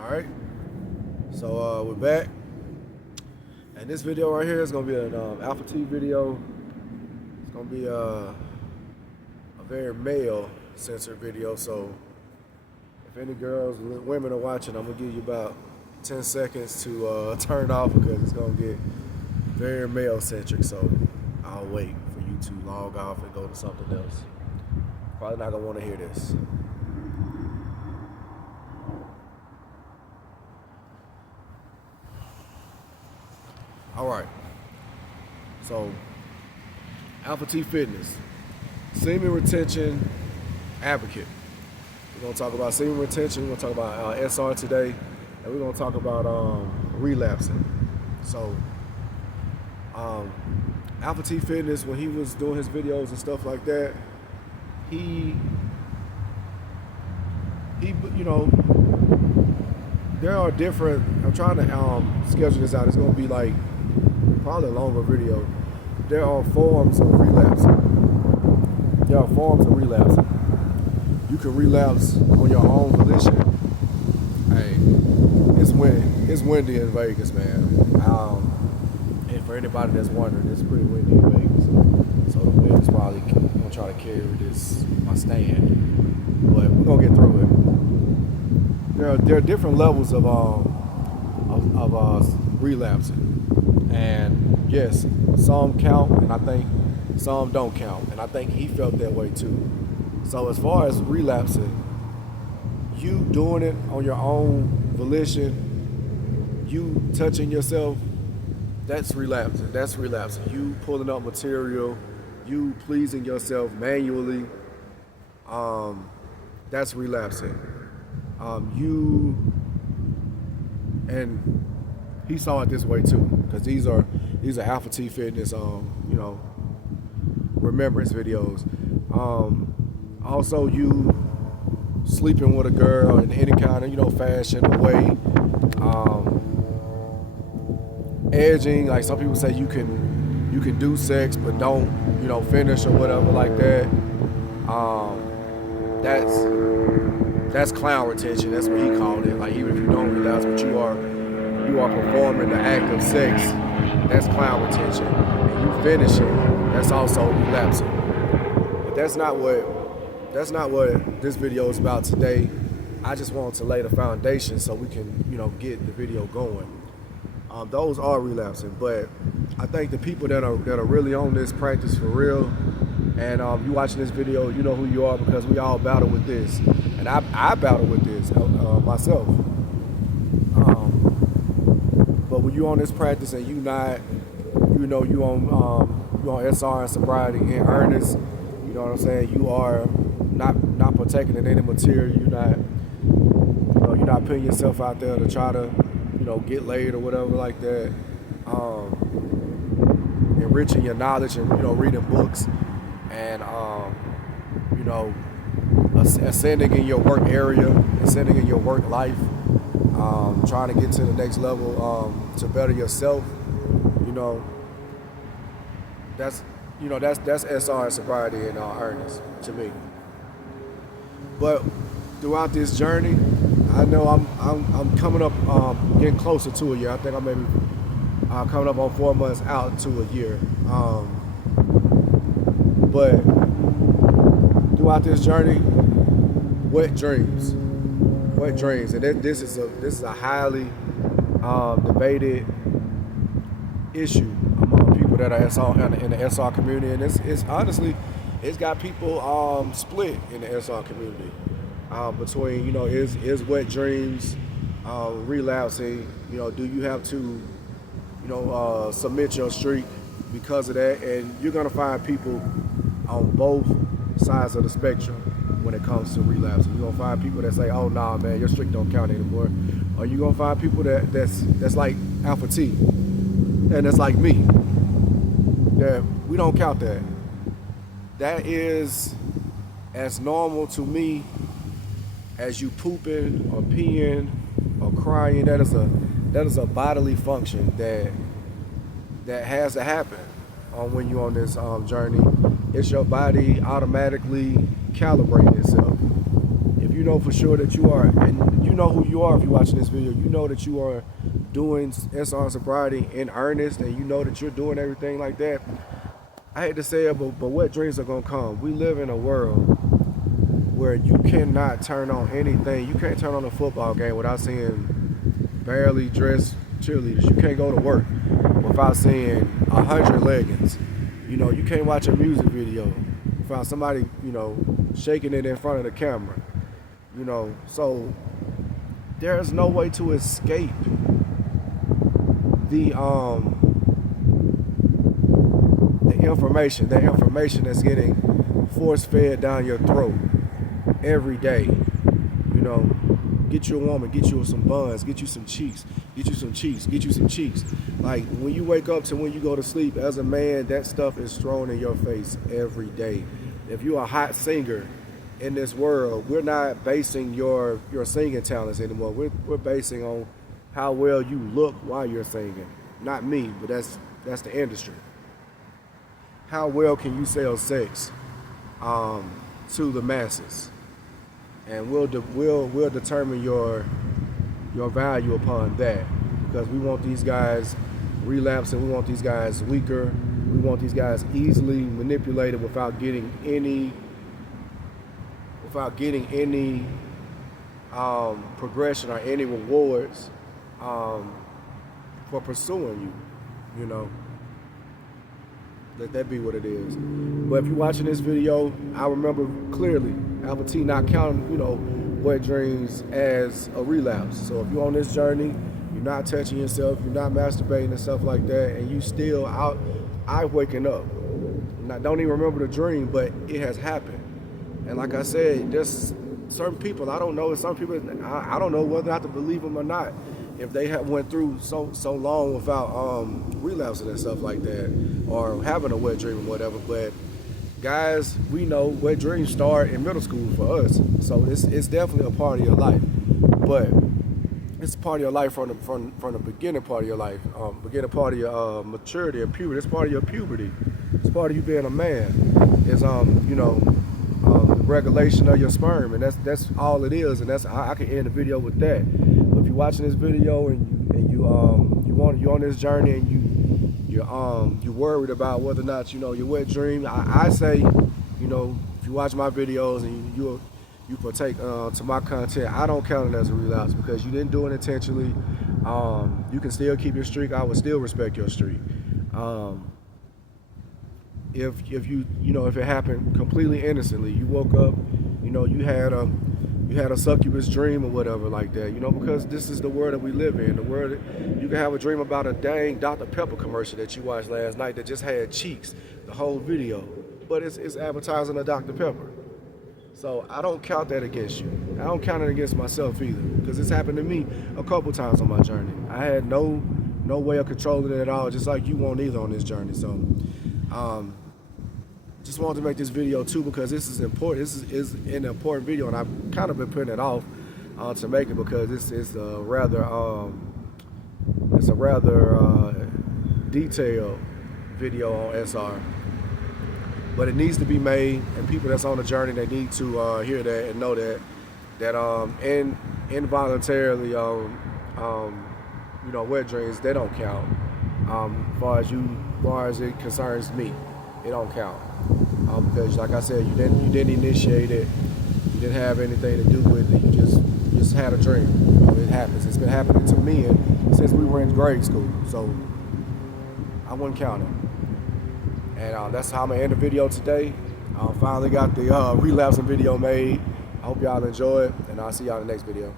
All right, so we're back, and this video right here is gonna be an Alpha T video. It's gonna be a very male-centered video. So if any girls, women are watching, I'm gonna give you about 10 seconds to turn off because it's gonna get very male-centric. So I'll wait for you to log off and go to something else. Probably not gonna want to hear this. All right, so Alpha T Fitness, semen retention advocate. We're gonna talk about semen retention. We're gonna talk about SR today, and we're gonna talk about relapsing. So, Alpha T Fitness, when he was doing his videos and stuff like that, he, there are different. I'm trying to schedule this out. It's gonna be like probably a longer video. There are forms of relapsing. You can relapse on your own volition. Hey, it's windy in Vegas, man. And for anybody that's wondering, it's pretty windy in Vegas. So the wind is probably gonna try to carry my stand. But we're gonna get through it. There are different levels of relapsing. And yes, some count, and I think some don't count. And I think he felt that way too. So as far as relapsing, you doing it on your own volition, you touching yourself, that's relapsing. That's relapsing. You pulling up material, you pleasing yourself manually, that's relapsing. And he saw it this way too, because these are Alpha T Fitness, remembrance videos. Also, you sleeping with a girl in any kind of fashion or way, edging. Like some people say, you can do sex but don't finish or whatever like that. That's clown retention. That's what he called it. Like even if you don't relapse, but you are performing the act of sex, that's clown retention. And you finish it, that's also relapsing. But that's not what this video is about today. I just wanted to lay the foundation so we can, get the video going. Those are relapsing, but I think the people that are really on this practice for real, and you watching this video, you know who you are, because we all battle with this, and I battle with this myself. But when you on this practice and you on SR and sobriety in earnest, you know what I'm saying? You are not partaking in any material. You're not putting yourself out there to try to get laid or whatever like that. Enriching your knowledge and reading books and ascending in your work area, ascending in your work life. Trying to get to the next level to better yourself, that's SR and sobriety in earnest to me. But throughout this journey, I know I'm coming up, getting closer to a year. I think I'm maybe coming up on 4 months out to a year. But throughout this journey, wet dreams, and this is a highly debated issue among people that are in the SR community, and it's honestly, it's got people split in the SR community between is wet dreams relapsing. Do you have to submit your streak because of that? And you're gonna find people on both sides of the spectrum when it comes to relapsing. You're gonna find people that say, "Oh nah, man, your streak don't count anymore," or you're gonna find people that's like Alpha T, and that's like me. That we don't count that. That is as normal to me as you pooping or peeing or crying. That is a bodily function that has to happen when you're on this journey. It's your body automatically calibrating itself. If you know for sure that you are, and know who you are if you're watching this video. You know that you are doing SR sobriety in earnest, and you know that you're doing everything like that. I hate to say it, but what dreams are gonna come? We live in a world where you cannot turn on anything. You can't turn on a football game without seeing barely dressed cheerleaders. You can't go to work without seeing 100 leggings. You know, you can't watch a music video without somebody, you know, shaking it in front of the camera. You know, so there's no way to escape the information, that information that's getting force fed down your throat every day. You know, get you a woman, get you some buns, get you some cheeks, get you some cheeks, get you some cheeks. Like when you wake up to when you go to sleep, as a man, that stuff is thrown in your face every day. If you're a hot singer in this world, we're not basing your singing talents anymore. We're basing on how well you look while you're singing. Not me, but that's the industry. How well can you sell sex to the masses? And we'll determine your value upon that, because we want these guys relapsing, we want these guys weaker, we want these guys easily manipulated without getting any progression or any rewards for pursuing you. You know, let that be what it is. But if you're watching this video, I remember clearly Albert T not counting, you know, wet dreams as a relapse. So if you're on this journey, you're not touching yourself, you're not masturbating and stuff like that, and you still out waking up. Now, don't even remember the dream, but it has happened. And like I said, there's certain people, I don't know, some people, I don't know whether I have to believe them or not, if they have went through so long without relapsing and stuff like that, or having a wet dream or whatever. But guys, we know wet dreams start in middle school for us, so it's definitely a part of your life. But it's a part of your life from the beginning part of your life, beginning part of your maturity and puberty. It's part of your puberty. It's part of you being a man. It's you know, the regulation of your sperm, and that's all it is. And that's I can end the video with that. But if you're watching this video and you're on this journey and you're worried about whether or not, you know, your wet dream, I say, you know, if you watch my videos and you partake to my content, I don't count it as a relapse, because you didn't do it intentionally. You can still keep your streak. I would still respect your streak. If if it happened completely innocently, you woke up, you know, you had a succubus dream or whatever like that, you know, because this is the world that we live in. The world, you can have a dream about a dang Dr. Pepper commercial that you watched last night that just had cheeks the whole video, but it's advertising a Dr. Pepper. So I don't count that against you. I don't count it against myself either, because it's happened to me a couple times on my journey. I had no way of controlling it at all, just like you won't either on this journey. So just wanted to make this video too, because this is important. This is an important video, and I've kind of been putting it off to make it, because it's a rather detailed video on SR. But it needs to be made, and people that's on the journey, they need to hear that and know that involuntarily, you know, wet dreams, they don't count. Far as it concerns me, it don't count. Because like I said, you didn't initiate it, you didn't have anything to do with it. You just had a dream. You know, it happens. It's been happening to me since we were in grade school, so I wouldn't count it. And that's how I'm gonna end the video today. Finally got the relapsing video made. I hope y'all enjoy it, and I'll see y'all in the next video.